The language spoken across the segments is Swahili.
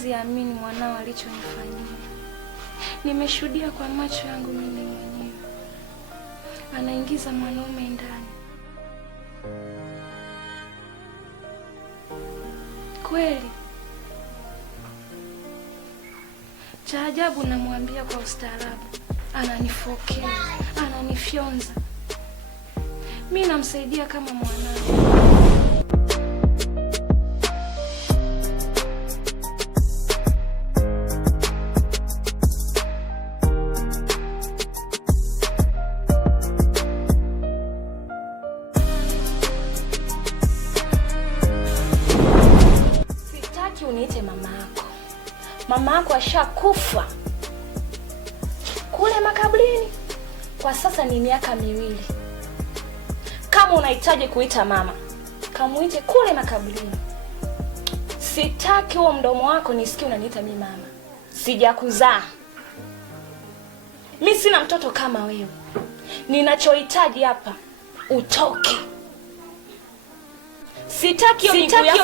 huwezi amini mwanao alichonifanyia. Nimeshuhudia kwa macho yangu mimi mwenyewe. Anaingiza mwanaume ndani. Kweli. Cha ajabu namwambia kwa ustaarabu, ananifokea, ananifyonza. Mimi namsaidia kama mwanangu. Sitaki uniite mama yako. Mama yako ashakufa kule makaburini. Kwa sasa ni miaka 2. Kama unahitaji kuita mama, kamuite kule makaburini. Sitaki huo mdomo wako nisikie unaniita mimi mama. Sijakuzaa. Mimi sina mtoto kama wewe. Ninachohitaji hapa utoke. Sitaki hiyo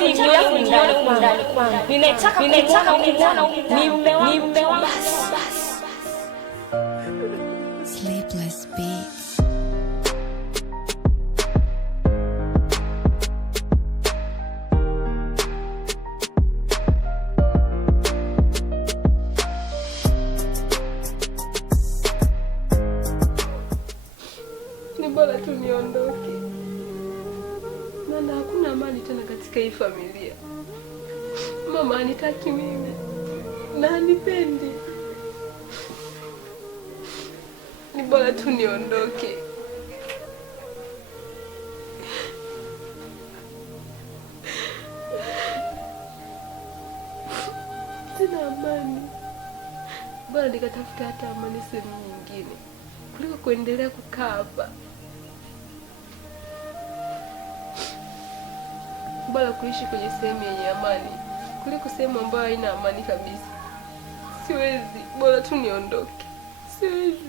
miguu yako ndani kwangu. Ninataka kumuona ni mume wangu. Basi. Sleepless Beats. Ni bora tu niondoke. Maana hakuna amani tena katika hii familia. Mama anitaki mimi na anipendi. Ni bora tu niondoke. Sina amani. Bora nikatafuta hata amani sehemu nyingine kuliko kuendelea kukaa hapa. Bora kuishi kwenye sehemu yenye amani kuliko sehemu ambayo haina amani kabisa. Siwezi, bora tu niondoke. Siwezi.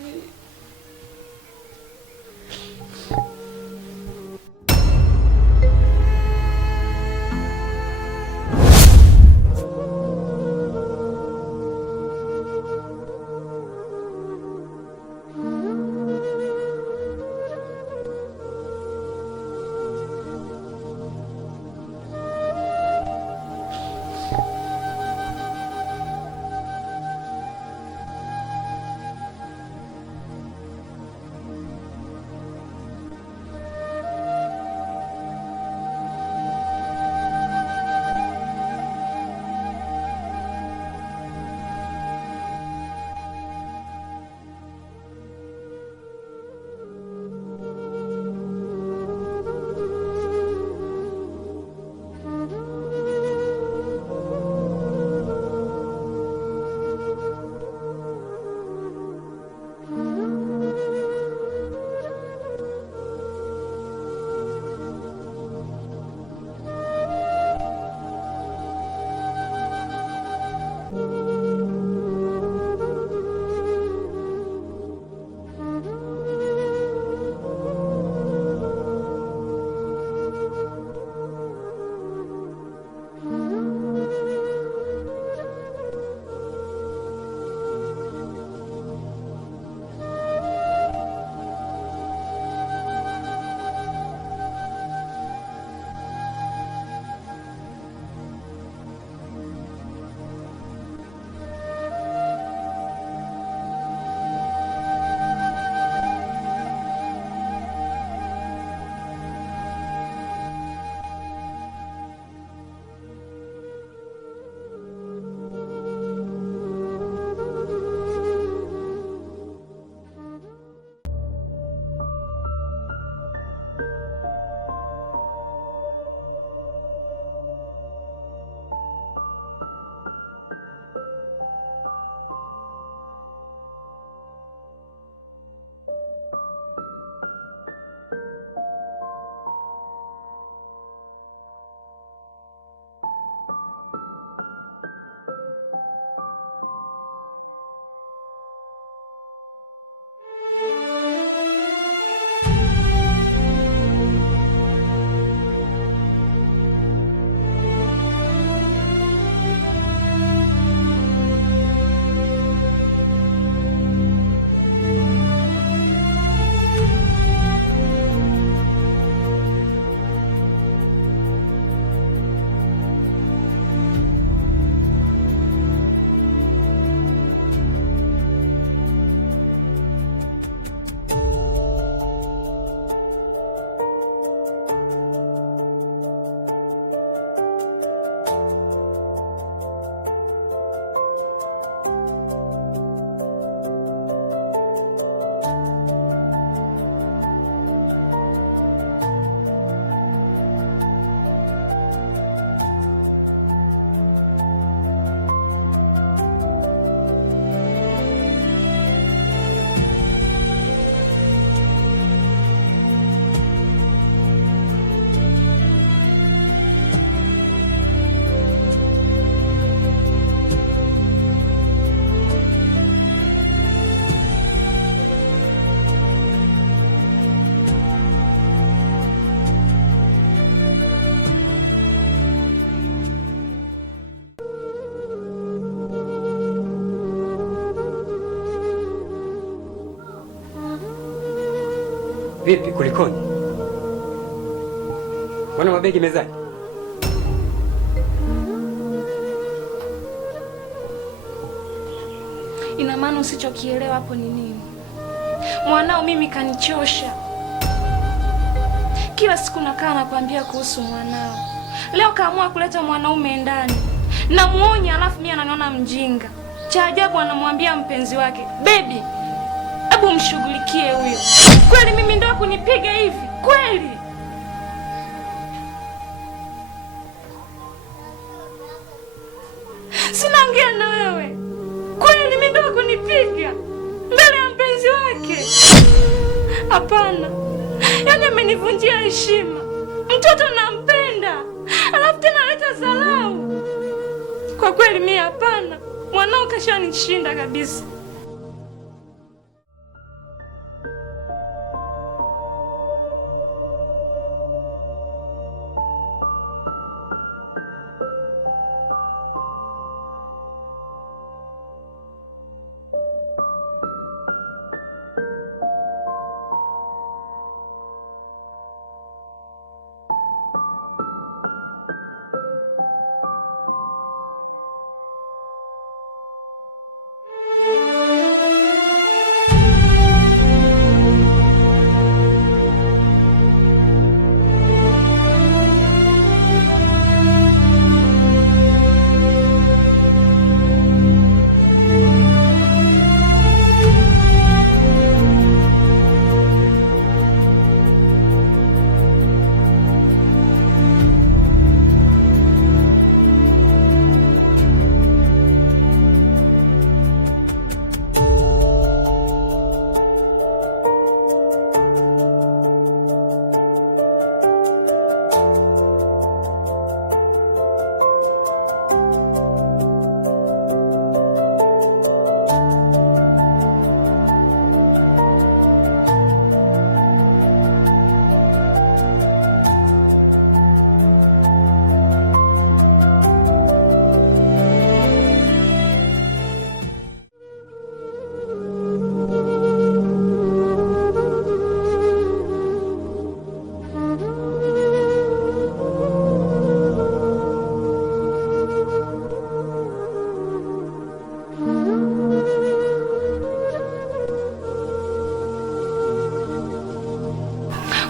Vipi, kulikoni? Mbona mabegi mezani? Ina maana usichokielewa hapo ni nini? Mwanao mimi kanichosha. Kila siku nakaa nakwambia kuhusu mwanao. Leo kaamua kuleta mwanaume ndani. Namuonya alafu mimi ananiona mjinga. Cha ajabu anamwambia mpenzi wake, "Baby, hebu mshughulikie huyo." Kweli mimi ndio kunipiga hivi? Kweli? Sinaongea na wewe. Kweli mimi ndio kunipiga mbele ya mpenzi wake? Hapana. Yaani amenivunjia heshima. Mtoto nampenda, alafu tena leta dharau. Kwa kweli mimi hapana. Mwanao kashanishinda kabisa.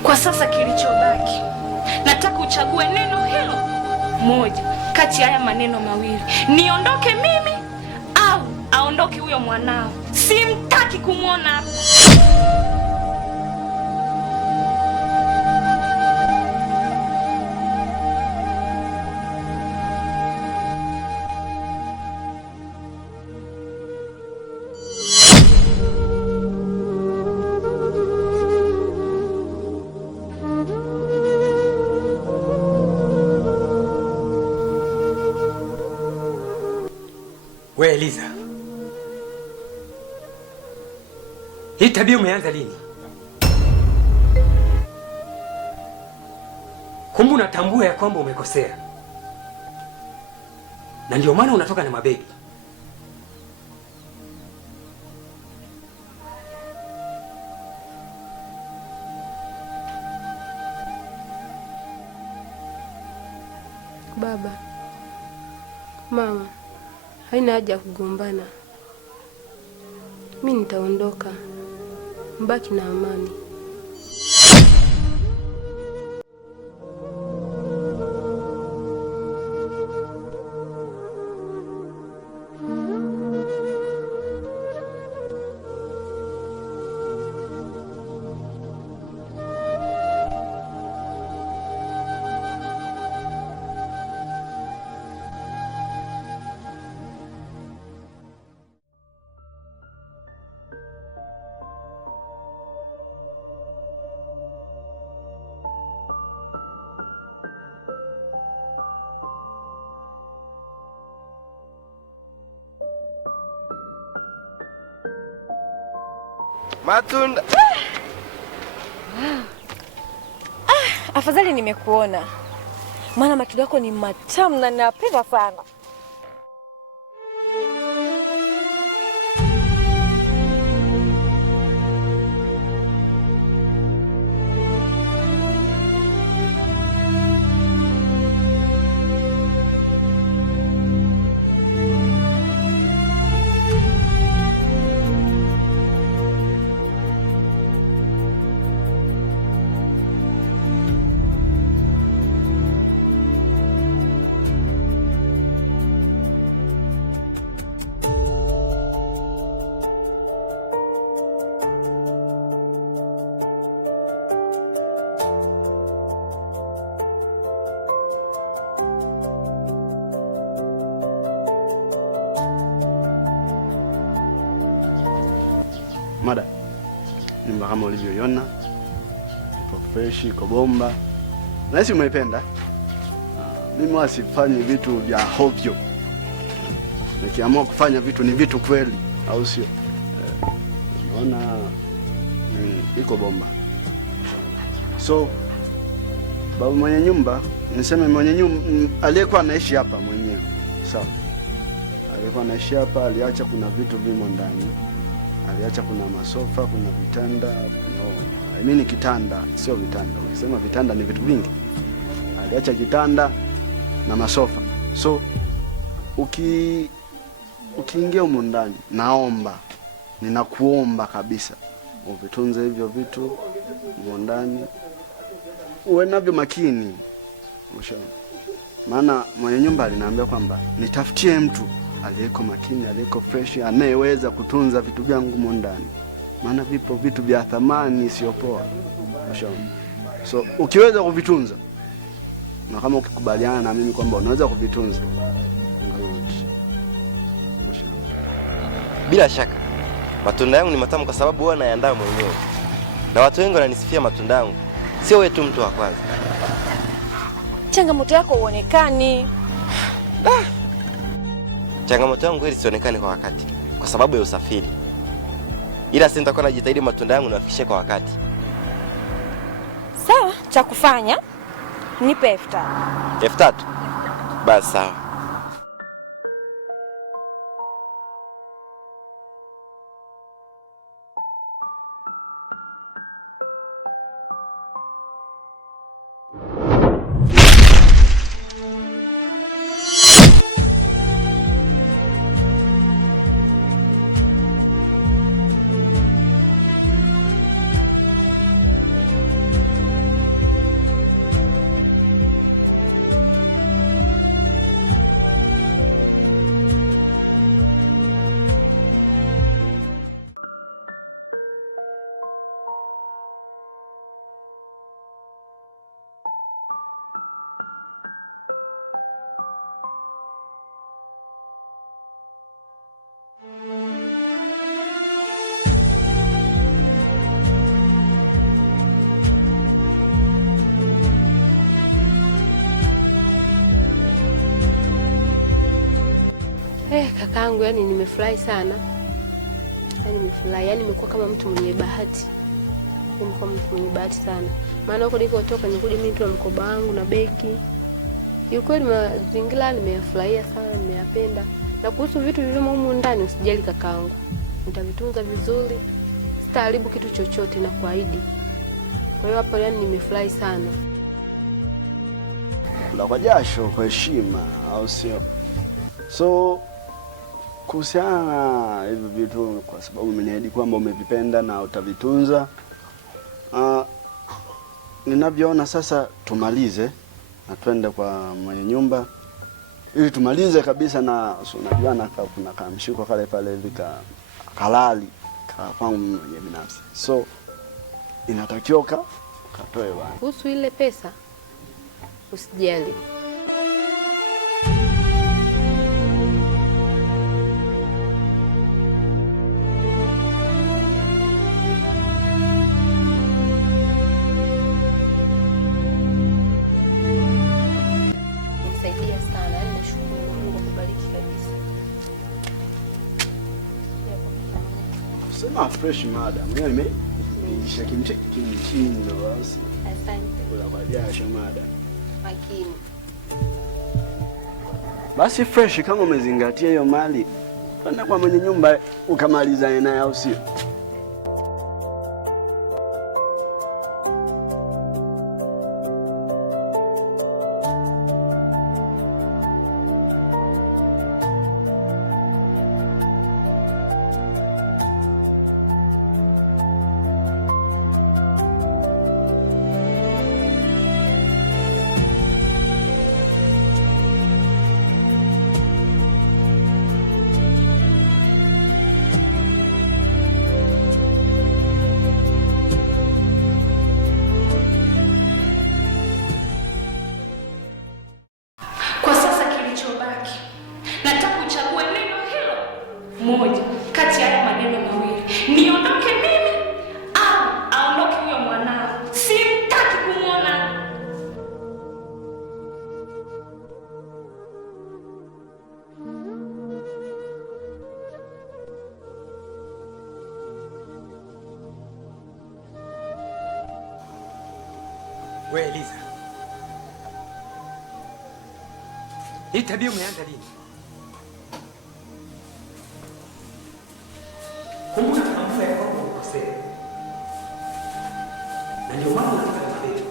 Kwa sasa kilichobaki, nataka uchague neno hilo moja kati ya haya maneno mawili. Niondoke mimi au aondoke huyo mwanao. Simtaki kumwona hapa. We Eliza, hii tabia umeanza lini? Kumbe unatambua ya kwamba umekosea, na ndio maana unatoka na mabegi. Baba, mama, haina haja ya kugombana. Mimi nitaondoka, mbaki na amani. Matunda. Afadhali nimekuona. Maana matunda yako ni matamu na napenda sana. Mada, nyumba kama ulivyoiona ipo fresh, iko bomba. Nahisi umeipenda. Mimi wasifanyi vitu vya hovyo. Nikiamua kufanya vitu ni vitu kweli, au sio? Unaona iko bomba. So baba mwenye nyumba, niseme mwenye nyumba aliyekuwa anaishi hapa mwenyewe. Sawa. Aliyekuwa anaishi hapa aliacha kuna vitu vimo ndani. Aliacha kuna masofa, kuna vitanda, I mean kitanda, sio vitanda. Ukisema vitanda ni vitu vingi. Aliacha kitanda na masofa. So ukiingia humo ndani, ninakuomba kabisa uvitunze hivyo vitu humo ndani. Uwe navyo makini. Ushaona? Maana mwenye nyumba aliniambia kwamba nitafutie mtu aliyeko makini, aliyeko fresh, anayeweza kutunza vitu vyangu humo ndani. Maana vipo vitu vya thamani sio poa. Ushaona? So ukiweza kuvitunza, na kama ukikubaliana na mimi kwamba unaweza kuvitunza, bila shaka matunda yangu ni matamu kwa sababu huwa nayaandaa mwenyewe. Na watu wengi wananisifia matunda yangu. Sio wewe tu mtu wa kwanza. Changamoto yako uonekani. Changamoto yangu ili sionekane kwa wakati kwa sababu ya usafiri. Ila sasa nitakuwa najitahidi matunda yangu nafikishe kwa wakati. Sawa, cha kufanya nipe 3,000. 3,000? Basi sawa. Kakaangu, yani nimefurahi sana. Yani nimefurahi, yani nimekuwa kama mtu mwenye bahati. Nimekuwa mtu mwenye bahati sana. Maana huko nilikotoka nikuja mimi tu na mkoba wangu na begi. Yukweli mazingira nimeyafurahia sana, nimeyapenda. Na kuhusu vitu vilivyomo humu ndani usijali kakaangu. Nitavitunza vizuri. Sitaharibu kitu chochote na kuahidi. Kwa hiyo hapo yani nimefurahi sana. La kwa jasho, kwa heshima, au sio? So kuhusiana na hivi vitu, kwa sababu umeniahidi kwamba umevipenda na utavitunza, ninavyoona sasa tumalize na twende kwa mwenye nyumba ili tumalize kabisa. Na unajua na kuna kamshiko kale pale hivi kalali kwangu mwenye binafsi, so inatakiwa katoe bwana. Kuhusu ile pesa usijali. Sema fresh madam. Mimi nimeisha kimchindo basi. Asante. Kula kwa jasho madam. Makini. Basi fresh kama umezingatia hiyo mali. Twende kwa mwenye nyumba ukamalizane naye, au sio? moja kati ya haya maneno mawili, niondoke We Eliza, hii tabia umeanza lini? Kumbuka tambua ya kwamba umekosea, na ndio maana unataka kufeli.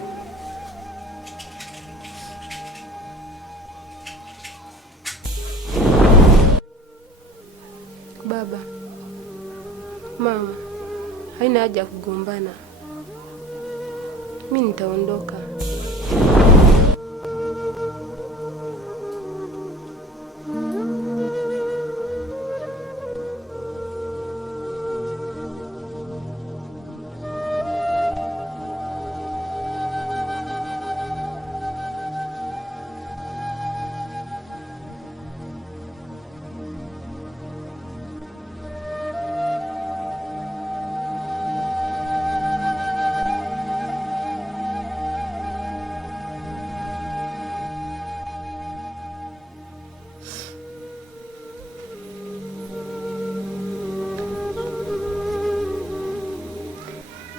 Baba, mama, haina haja ya kugombana. Mimi nitaondoka.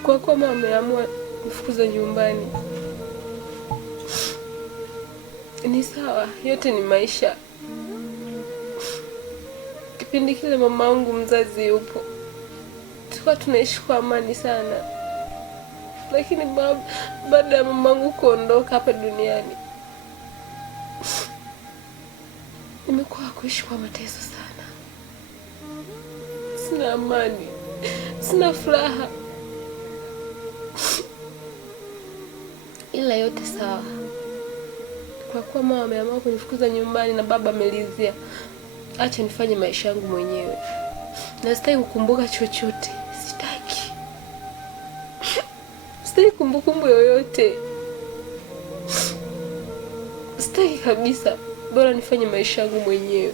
Kwa kuwa mama ameamua kufukuza nyumbani, ni sawa, yote ni maisha. Kipindi kile mama yangu mzazi yupo, tulikuwa tunaishi kwa amani sana, lakini baada ya mama yangu kuondoka hapa duniani, nimekuwa kuishi kwa mateso sana. Sina amani, sina furaha. Ila yote sawa, kwa kuwa mama ameamua kunifukuza nyumbani na baba amelizia, acha nifanye maisha yangu mwenyewe. Na sitaki kukumbuka chochote, sitaki. Sitaki kumbukumbu yoyote, sitaki kabisa. Bora nifanye maisha yangu mwenyewe.